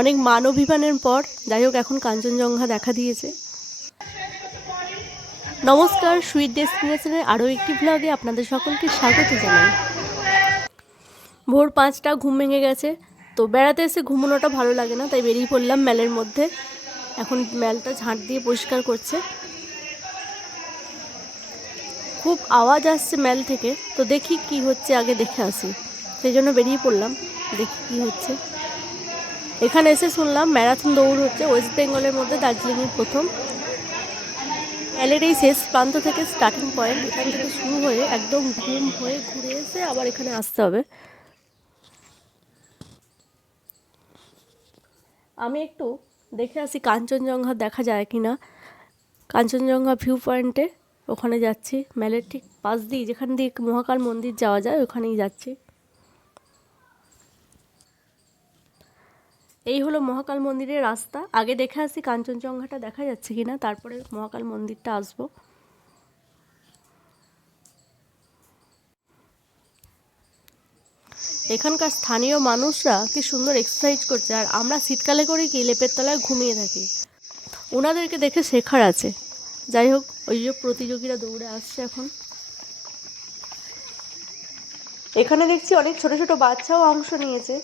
অনেক মান অভিমানের পর যাই হোক এখন কাঞ্চনজঙ্ঘা দেখা দিয়েছে। নমস্কার, সুইট ডেস্টিনেশনের আরও একটি ব্লগে আপনাদের সকলকে স্বাগত জানাই। ভোর 5টা, ঘুম ভেঙে গেছে। তো বেড়াতে এসে ঘুমোনোটা ভালো লাগে না, তাই বেরিয়ে পড়লাম ম্যালের মধ্যে। এখন ম্যালটা ঝাঁট দিয়ে পরিষ্কার করছে। খুব আওয়াজ আসছে ম্যাল থেকে, তো দেখি কি হচ্ছে, আগে দেখে আসি। সেই জন্য বেরিয়ে পড়লাম, দেখি কি হচ্ছে। এখানে এসে শুনলাম ম্যারাথন দৌড় হচ্ছে ওয়েস্ট বেঙ্গলের মধ্যে, দার্জিলিংয়ের প্রথম। ম্যালের এই শেষ প্রান্ত থেকে স্টার্টিং পয়েন্ট, এখান থেকে শুরু হয়ে একদম ঘুম হয়ে ঘুরে এসে আবার এখানে আসতে হবে। আমি একটু দেখে আসি কাঞ্চনজঙ্ঘা দেখা যায় কি না। কাঞ্চনজঙ্ঘা ভিউ পয়েন্টে ওখানে যাচ্ছি, ম্যালের ঠিক পাশ দিয়ে, যেখান দিয়ে মহাকাল মন্দির যাওয়া যায় ওখানেই যাচ্ছি। এই হলো মহাকাল মন্দিরের রাস্তা। আগে দেখে আসি কাঞ্চনজঙ্ঘাটা দেখা যাচ্ছে কিনা, তারপরে মহাকাল মন্দিরটা আসবো। এখানকার স্থানীয় মানুষরা কি সুন্দর এক্সারসাইজ করছে, আর আমরা শীতকালে করে কি লেপের তলায় ঘুমিয়ে থাকি। ওনাদেরকে দেখে শেখার আছে। যাই হোক, ওই যে প্রতিযোগীরা দৌড়ে আসছে এখন। এখানে দেখছি অনেক ছোট ছোট বাচ্চাও অংশ নিয়েছে।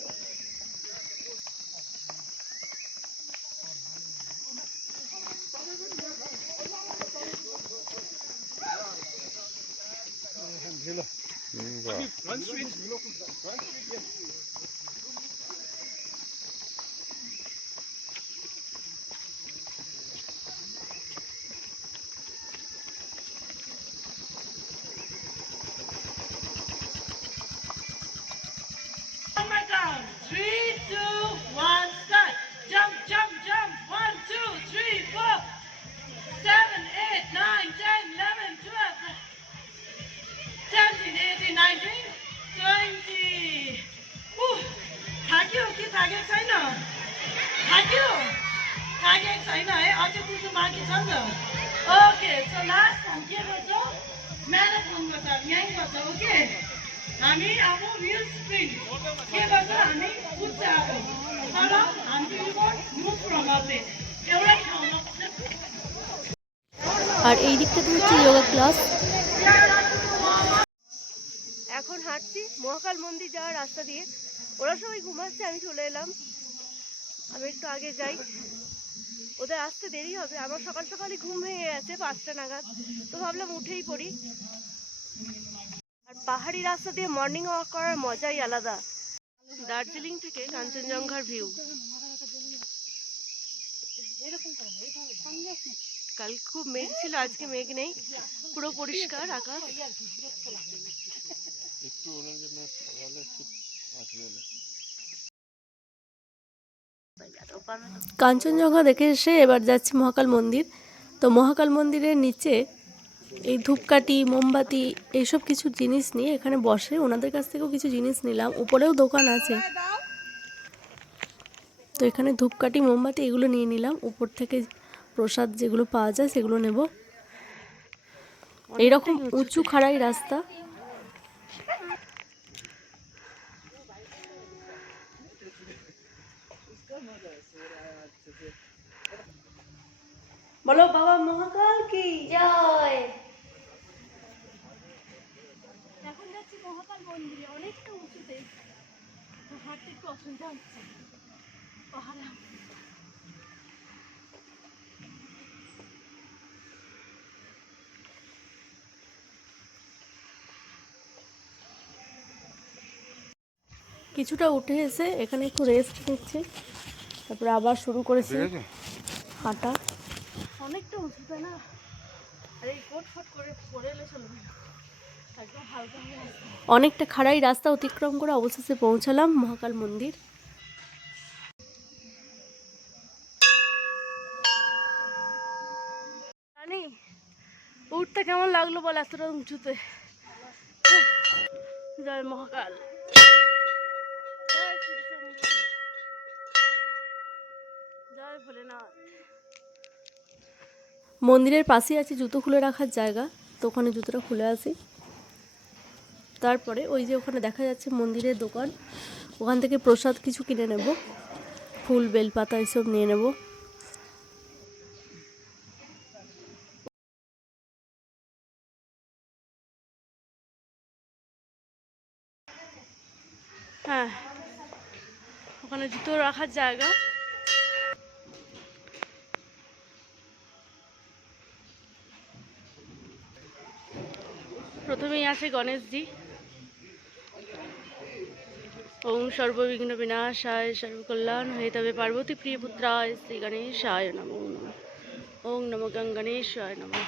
Down. 3, 2, 1, start. Jump, jump, jump. 1, 2, 3, 4, 7, 8, 9, 10, 11, 12, 17, 18, 19, 20. थाक्यो कि थाकेको छैन? थाक्यो? थाकेको छैन है? अझै कुछु बाँकी छ नि त? ओके, सो लास्ट हामी के गर्छौँ? म्याराथन गर्छ, यहीँ गर्छ, ओके? हामी अब व्हील स्प्रिन्ट के गर्छ? हामी कुद्छ अब तर हामी मुभ फ्रम अप एउटै ठाउँमा। আর এই দিকটাতে হচ্ছে যোগা ক্লাস। এখন হাঁটছি মহাকাল মন্দির যাওয়ার রাস্তা দিয়ে। ওরা সবাই ঘুমাচ্ছে, আমি চলে এলাম। আমি একটু আগে যাই, ওদের আসতে দেরি হবে। আমার সকাল সকালই ঘুম ভেঙে গেছে 5টা নাগাদ, তো ভাবলাম উঠেই পড়ি। আর পাহাড়ি রাস্তা দিয়ে মর্নিং ওয়াক করার মজাই আলাদা। দার্জিলিং থেকে কাঞ্চনজঙ্ঘার ভিউ। কাল খুব মেঘ ছিল, আজকে মেঘ নেই, পুরো পরিষ্কার আকাশ। কাঞ্চনজঙ্ঘা দেখে এসে এবার যাচ্ছি মহাকাল মন্দির। তো মহাকাল মন্দিরের নিচে এই ধূপকাঠি, মোমবাতি, এইসব কিছু জিনিস নিয়ে এখানে বসে। ওনাদের কাছ থেকেও কিছু জিনিস নিলাম, উপরেও দোকান আছে। তো এখানে ধূপকাঠি, মোমবাতি এগুলো নিয়ে নিলাম। উপর থেকে প্রসাদ যেগুলো পাওয়া যায় সেগুলো নেব। এইরকম উঁচু খাড়াই রাস্তা। বলো বাবা মহাকাল কি জয়। এখন যাচ্ছি মহাকাল মন্দিরে, অনেকটা উঁচুতে, হাঁটতে একটু অসুবিধা হচ্ছে। পাহাড়ে কিছুটা উঠে এসে এখানে একটু রেস্ট নিচ্ছি, তারপরে আবার শুরু করেছি হাঁটা। অনেকটা উঁচুতে না, আর এই ফট করে পড়ে এলে চলবে না, একদম হালকা হয়ে আসবে। অনেকটা খাড়াই রাস্তা অতিক্রম করে অবশেষে পৌঁছালাম মহাকাল মন্দির। জানি উঠতে কেমন লাগলো বল, এতটা উঁচুতে। জয় মহাকাল, জয় ভোলেনাথ। মন্দিরের পাশেই আছে জুতো খুলে রাখার জায়গা, তো ওখানে জুতোটা খুলে আসি। তারপরে ওই যে ওখানে দেখা যাচ্ছে মন্দিরের দোকান, ওখান থেকে প্রসাদ কিছু কিনে নেব, ফুল বেলপাতা এসব নিয়ে নেব। হ্যাঁ, ওখানে জুতো রাখার জায়গা। প্রথমেই আছে গণেশজি। ওং সর্ববিঘ্ন বিনাশায় সর্বকল্যাণ হেতবে পার্বতী প্রিয় পুত্রায় শ্রী গণেশায় নমো নমঃ। ওং নমো গণেশায় নমঃ।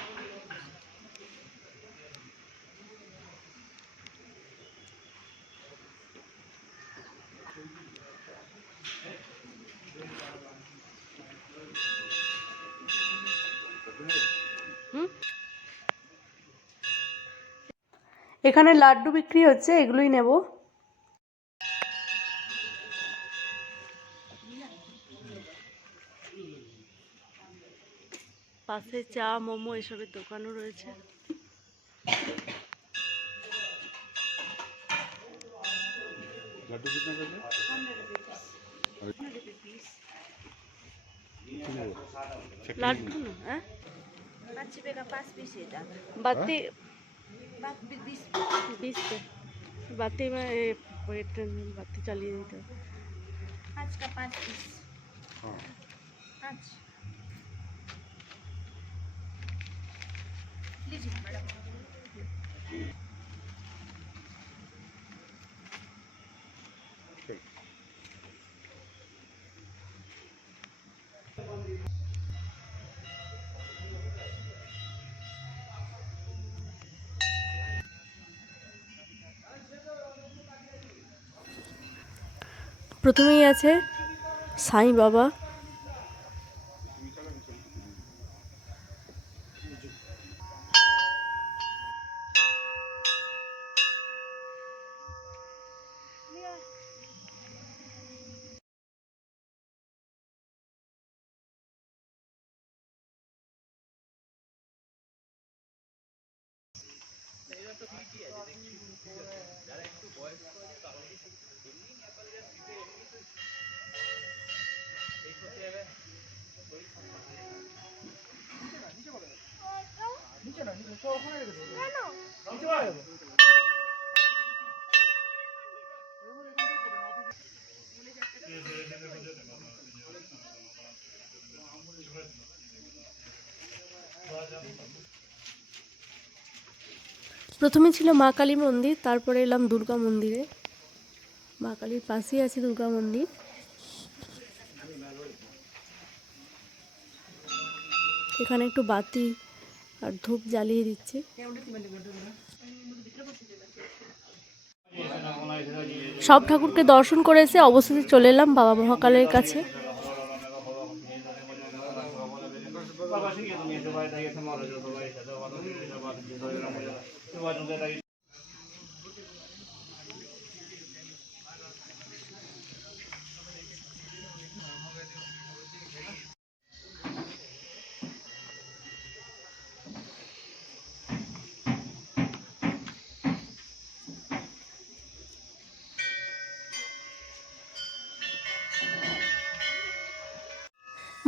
এখানে লাড্ডু বিক্রি হচ্ছে, এগুলোই নেব। পাশে চা, মোমো এসবের দোকানও রয়েছে। लाडू ना है 5 रुपए का 5 पीस है दादा। बाती 20 20 पे बाती में वेट बाती चलिए नहीं तो 5 का 5 पीस। हाँ 5 लीजिए मैडम। প্রথমেই আছে সাই বাবা। প্রথমে ছিল মা কালী মন্দির, তারপরে এলাম দুর্গা মন্দিরে। মা কালীর পাশেই আছে দুর্গা মন্দির। এখানে একটু বাতি আর ধূপ জ্বালিয়ে দিচ্ছে। সব ঠাকুরকে দর্শন করে এসে অবশেষে চলে এলাম বাবা মহাকালের কাছে।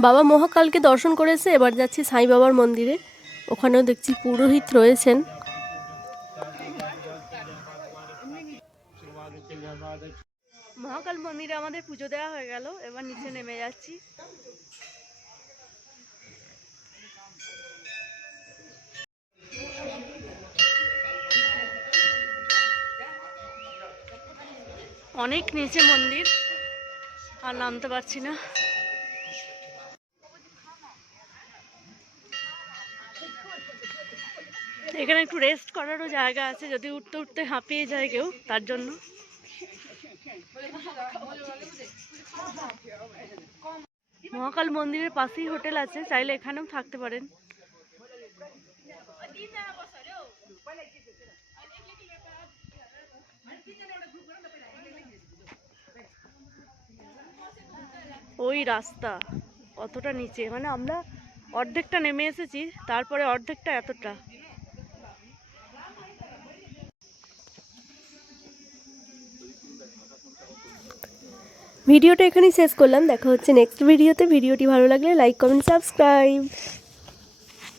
বাবা মহাকালকে দর্শন করে এসে এবার যাচ্ছি সাই বাবার মন্দিরে। ওখানেও দেখছি পুরোহিত রয়েছেন। মহাকাল মন্দিরে আমাদের পুজো দেওয়া হয়ে গেল, এবার নিচে নেমে যাচ্ছি। অনেক নিচে মন্দির, আর নামতে পারছি না। এখানে একটু রেস্ট করারও জায়গা আছে, যদি উঠতে উঠতে হাঁপিয়ে যায় কেউ, তার জন্য। মহাকাল মন্দিরের পাশেই হোটেল আছে, চাইলে এখানেও থাকতে পারেন। ওই রাস্তা অতটা নিচে, মানে আমরা অর্ধেকটা নেমে এসেছি, তারপরে অর্ধেকটা এতটা। ভিডিওটা এখানেই শেষ করলাম, দেখা হচ্ছে নেক্সট ভিডিওতে। ভিডিওটি ভালো লাগলে লাইক কমেন্ট সাবস্ক্রাইব।